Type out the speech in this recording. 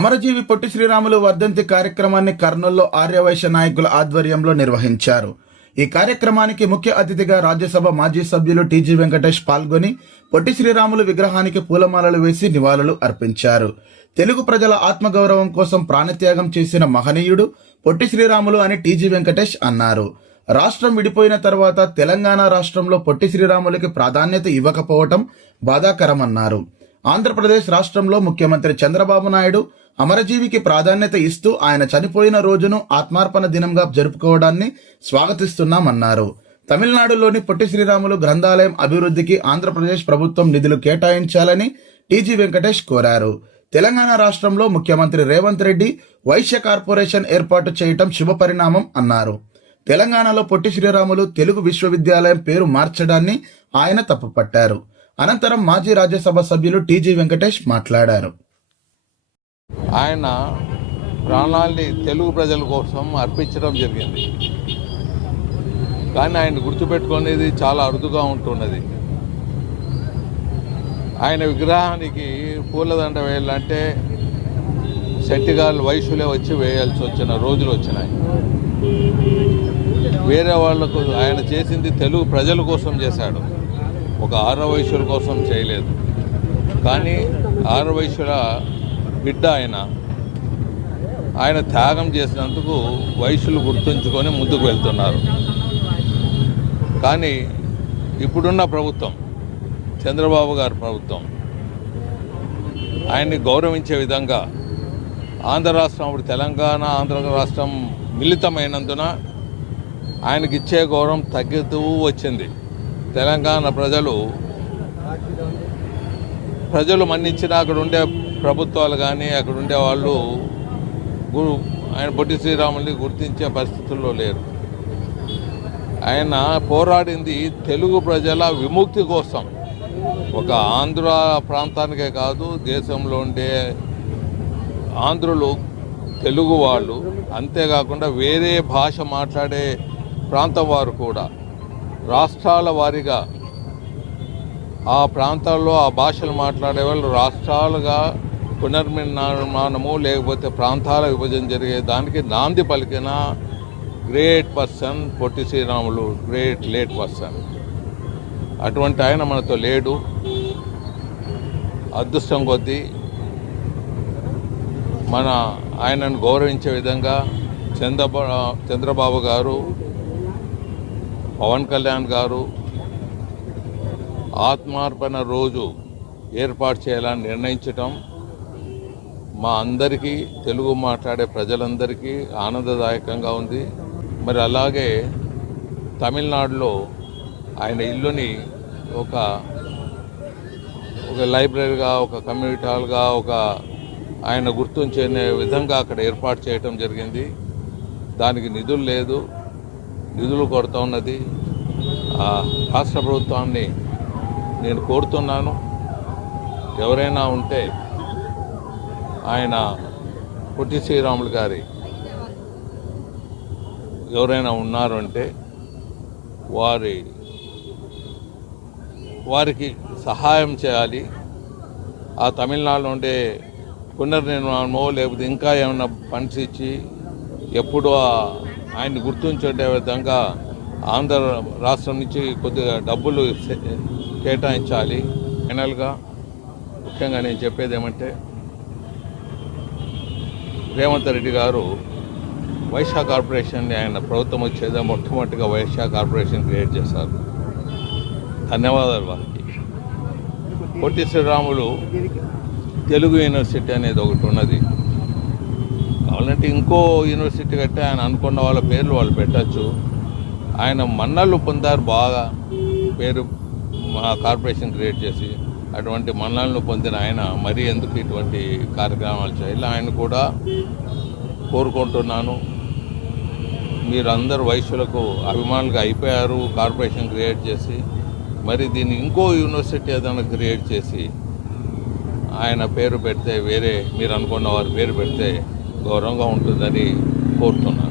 అమరజీవి పొట్టి శ్రీరాములు వర్ధంతి కార్యక్రమాన్ని కర్నూల్లో ఆర్యవైశ్య నాయకుల ఆధ్వర్యంలో నిర్వహించారు. ఈ కార్యక్రమానికి ముఖ్య అతిథిగా రాజ్యసభ మాజీ సభ్యులు టీజీ వెంకటేష్ పాల్గొని పొట్టి శ్రీరాములు విగ్రహానికి పూలమాలలు వేసి నివాళులు అర్పించారు. తెలుగు ప్రజల ఆత్మగౌరవం కోసం ప్రాణత్యాగం చేసిన మహనీయుడు పొట్టి శ్రీరాములు అని టీజీ వెంకటేష్ అన్నారు. రాష్ట్రం విడిపోయిన తర్వాత తెలంగాణ రాష్ట్రంలో పొట్టి శ్రీరాములకి ప్రాధాన్యత ఇవ్వకపోవటం బాధాకరమన్నారు. ఆంధ్రప్రదేశ్ రాష్ట్రంలో ముఖ్యమంత్రి చంద్రబాబు నాయుడు అమరజీవికి ప్రాధాన్యత ఇస్తూ ఆయన చనిపోయిన రోజును ఆత్మార్పణ దినంగా జరుపుకోవడాన్ని స్వాగతిస్తున్నామన్నారు. తమిళనాడులోని పొట్టి శ్రీరాములు గ్రంథాలయం అభివృద్ధికి ఆంధ్రప్రదేశ్ ప్రభుత్వం నిధులు కేటాయించాలని టీజీ వెంకటేష్ కోరారు. తెలంగాణ రాష్ట్రంలో ముఖ్యమంత్రి రేవంత్ రెడ్డి వైశ్య కార్పొరేషన్ ఏర్పాటు చేయటం శుభపరిణామం అన్నారు. తెలంగాణలో పొట్టి శ్రీరాములు తెలుగు విశ్వవిద్యాలయం పేరు మార్చడాన్ని ఆయన తప్పుపట్టారు. అనంతరం మాజీ రాజ్యసభ సభ్యులు టీజీ వెంకటేష్ మాట్లాడారు. ఆయన ప్రాణాల్ని తెలుగు ప్రజల కోసం అర్పించడం జరిగింది. కానీ ఆయన గుర్తుపెట్టుకునేది చాలా అరుదుగా ఉంటున్నది. ఆయన విగ్రహానికి పూలదండ వేయాలంటే శెట్టిగాళ్ళు వయసులే వచ్చి వేయాల్సి వచ్చిన రోజులు వచ్చినాయి. వేరే వాళ్ళకు ఆయన చేసింది తెలుగు ప్రజల కోసం చేశాడు. ఒక ఆరో వయసుల కోసం చేయలేదు. కానీ ఆరో వయసుల బిడ్డ ఆయన ఆయన త్యాగం చేసినందుకు వయసులు గుర్తుంచుకొని ముందుకు వెళ్తున్నారు. కానీ ఇప్పుడున్న ప్రభుత్వం చంద్రబాబు గారి ప్రభుత్వం ఆయన్ని గౌరవించే విధంగా ఆంధ్ర రాష్ట్రం అప్పుడు తెలంగాణ ఆంధ్ర రాష్ట్రం మిళితమైనందున ఆయనకి ఇచ్చే గౌరవం తగ్గుతూ వచ్చింది. తెలంగాణ ప్రజలు ప్రజలు మన్నించిన అక్కడ ఉండే ప్రభుత్వాలు కానీ అక్కడ ఉండే వాళ్ళు గురు ఆయన పొట్టి శ్రీరాముల్ని గుర్తించే పరిస్థితుల్లో లేరు. ఆయన పోరాడింది తెలుగు ప్రజల విముక్తి కోసం. ఒక ఆంధ్ర ప్రాంతానికే కాదు దేశంలో ఉండే ఆంధ్రులు తెలుగు వాళ్ళు అంతేకాకుండా వేరే భాష మాట్లాడే ప్రాంతం వారు కూడా. రాష్ట్రాల వారీగా ఆ ప్రాంతాల్లో ఆ భాషలు మాట్లాడే వాళ్ళు రాష్ట్రాలుగా పునర్నిర్మాణము లేకపోతే ప్రాంతాల విభజన జరిగే దానికి నాంది పలికిన great person Potti Sriramulu great late person. అటువంటి ఆయన మనతో లేడు. అదృష్టం కొద్దీ మన ఆయనను గౌరవించే విధంగా చంద్రబా చంద్రబాబు గారు పవన్ కళ్యాణ్ గారు ఆత్మార్పణ రోజు ఏర్పాటు చేయాలని నిర్ణయించటం మా అందరికీ తెలుగు మాట్లాడే ప్రజలందరికీ ఆనందదాయకంగా ఉంది. మరి అలాగే తమిళనాడులో ఆయన ఇల్లుని ఒక ఒక లైబ్రరీగా ఒక కమ్యూనిటీ హాల్గా ఒక ఆయన గుర్తుంచే విధంగా అక్కడ ఏర్పాటు చేయటం జరిగింది. దానికి నిధులు లేదు. నిధులు కొరత ఉన్నది. ఆ రాష్ట్ర ప్రభుత్వాన్ని నేను కోరుతున్నాను. ఎవరైనా ఉంటే ఆయన పొట్టి శ్రీరాములు గారి ఎవరైనా ఉన్నారు అంటే వారి వారికి సహాయం చేయాలి. ఆ తమిళనాడులో ఉండే పునర్నిర్మాణమో లేకపోతే ఇంకా ఏమైనా ఫండ్స్ ఇచ్చి ఎప్పుడు ఆయన్ని గుర్తుంచే విధంగా ఆంధ్ర రాష్ట్రం నుంచి కొద్దిగా డబ్బులు కేటాయించాలి. ఫైనల్గా ముఖ్యంగా నేను చెప్పేది ఏమంటే రేవంత్ రెడ్డి గారు వైశా కార్పొరేషన్ని ఆయన ప్రభుత్వం వచ్చేదే మొట్టమొదటిగా వైశా కార్పొరేషన్ క్రియేట్ చేశారు. ధన్యవాదాలు వారికి. పొట్టి శ్రీరాములు తెలుగు యూనివర్సిటీ అనేది ఒకటి ఉన్నది. కాబట్టి ఇంకో యూనివర్సిటీ కట్టి ఆయన అనుకున్న వాళ్ళ పేర్లు వాళ్ళు పెట్టచ్చు. ఆయన మన్నలు పొందారు బాగా. పేరు మా కార్పొరేషన్ క్రియేట్ చేసి అటువంటి మన్నలను పొందిన ఆయన. మరీ ఎందుకు ఇటువంటి కార్యక్రమాలు చేయాలి? ఆయన కూడా కోరుకుంటున్నాను. మీరందరూ వయసులకు అభిమానులుగా అయిపోయారు కార్పొరేషన్ క్రియేట్ చేసి. మరి దీన్ని ఇంకో యూనివర్సిటీ ఏదైనా క్రియేట్ చేసి ఆయన పేరు పెడితే వేరే మీరు అనుకున్న వారి పేరు పెడితే గౌరవంగా ఉంటుందని కోరుతున్నాను.